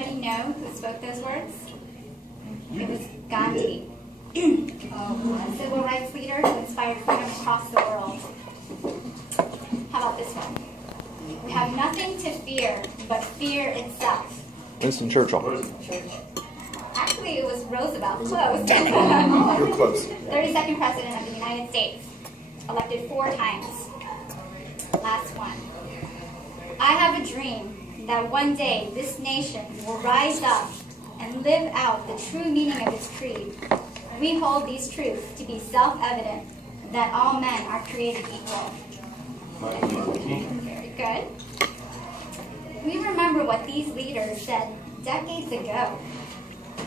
anybody know who spoke those words? It was Gandhi, a civil rights leader who inspired freedom across the world. How about this one? We have nothing to fear but fear itself. Winston Churchill. Actually, it was Roosevelt. Close. You're close. 32nd President of the United States. Elected 4 times. Last one. I have a dream that one day this nation will rise up and live out the true meaning of its creed. We hold these truths to be self-evident that all men are created equal. Very good. We remember what these leaders said decades ago,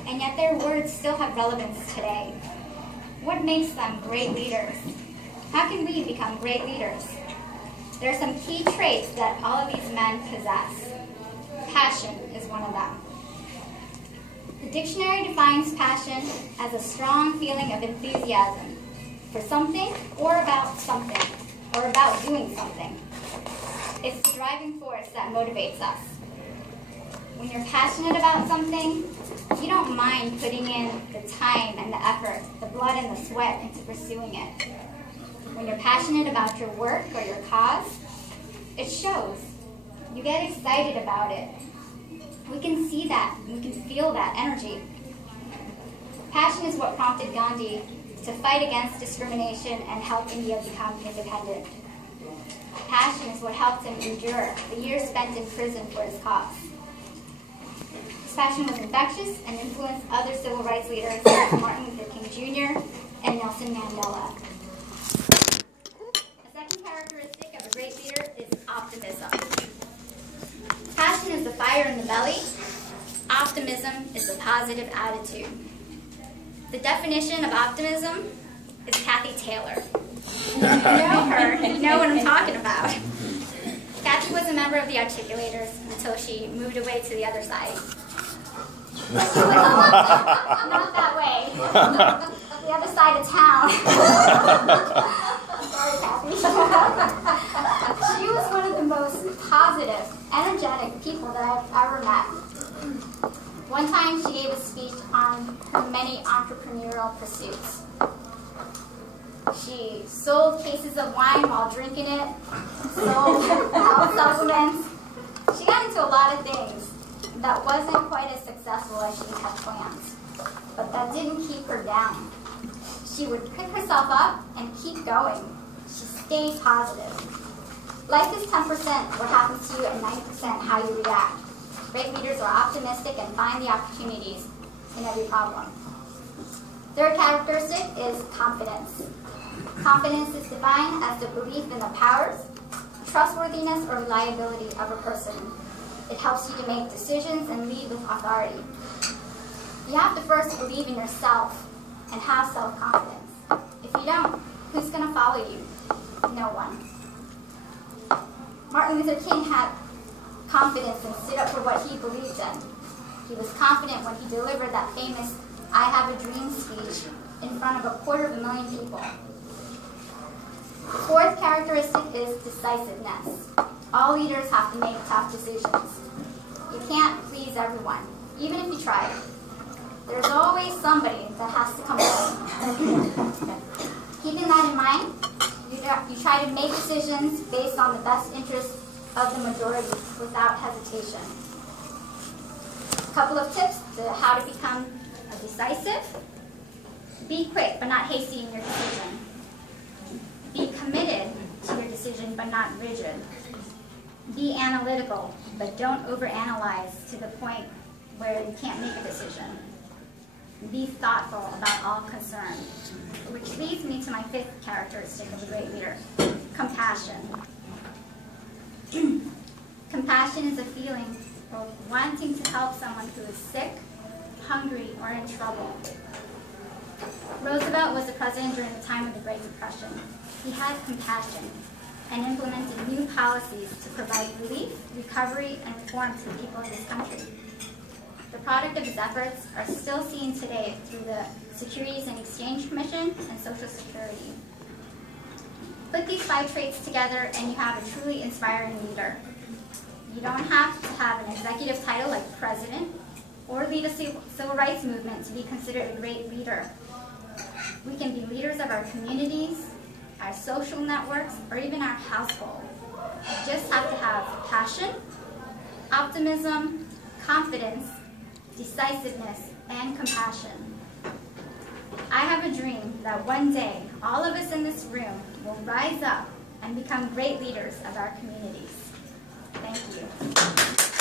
and yet their words still have relevance today. What makes them great leaders? How can we become great leaders? There are some key traits that all of these men possess. Passion is one of them. The dictionary defines passion as a strong feeling of enthusiasm for something or about doing something. It's the driving force that motivates us. When you're passionate about something, you don't mind putting in the time and the effort, the blood and the sweat into pursuing it. When you're passionate about your work or your cause, it shows. You get excited about it. We can see that. We can feel that energy. Passion is what prompted Gandhi to fight against discrimination and help India become independent. Passion is what helped him endure the years spent in prison for his cause. His passion was infectious and influenced other civil rights leaders like Martin Luther King Jr. and Nelson Mandela. A second characteristic of a great leader is optimism. Passion is the fire in the belly. Optimism is the positive attitude. The definition of optimism is Kathy Taylor. You know her, you know what I'm talking about. Kathy was a member of the Articulators until she moved away to the other side. Not that way. The other side of town. Sorry, Kathy. She was one of the most positive, energetic people that I've ever met. One time she gave a speech on her many entrepreneurial pursuits. She sold cases of wine while drinking it, sold health supplements. She got into a lot of things that wasn't quite as successful as she had planned, but that didn't keep her down. She would pick herself up and keep going. She stayed positive. Life is 10% what happens to you and 90% how you react. Great leaders are optimistic and find the opportunities in every problem. Third characteristic is confidence. Confidence is defined as the belief in the powers, trustworthiness, or reliability of a person. It helps you to make decisions and lead with authority. You have to first believe in yourself and have self-confidence. If you don't, who's going to follow you? No one. Martin Luther King had confidence and stood up for what he believed in. He was confident when he delivered that famous "I Have a Dream" speech in front of 250,000 people. Fourth characteristic is decisiveness. All leaders have to make tough decisions. You can't please everyone, even if you try. There's always somebody that has to come along. Keeping that in mind, you try to make decisions based on the best interest of the majority without hesitation. A couple of tips to how to become decisive. Be quick but not hasty in your decision. Be committed to your decision but not rigid. Be analytical but don't overanalyze to the point where you can't make a decision. Be thoughtful about all concerned. Which leads me to my fifth characteristic of a great leader, compassion. Compassion is a feeling of wanting to help someone who is sick, hungry, or in trouble. Roosevelt was the president during the time of the Great Depression. He had compassion and implemented new policies to provide relief, recovery, and reform to the people of his country. The product of his efforts are still seen today through the Securities and Exchange Commission and Social Security. Put these 5 traits together and you have a truly inspiring leader. You don't have to have an executive title like president or lead a civil rights movement to be considered a great leader. We can be leaders of our communities, our social networks, or even our household. You just have to have passion, optimism, confidence, decisiveness, and compassion. I have a dream that one day all of us in this room will rise up and become great leaders of our communities. Thank you.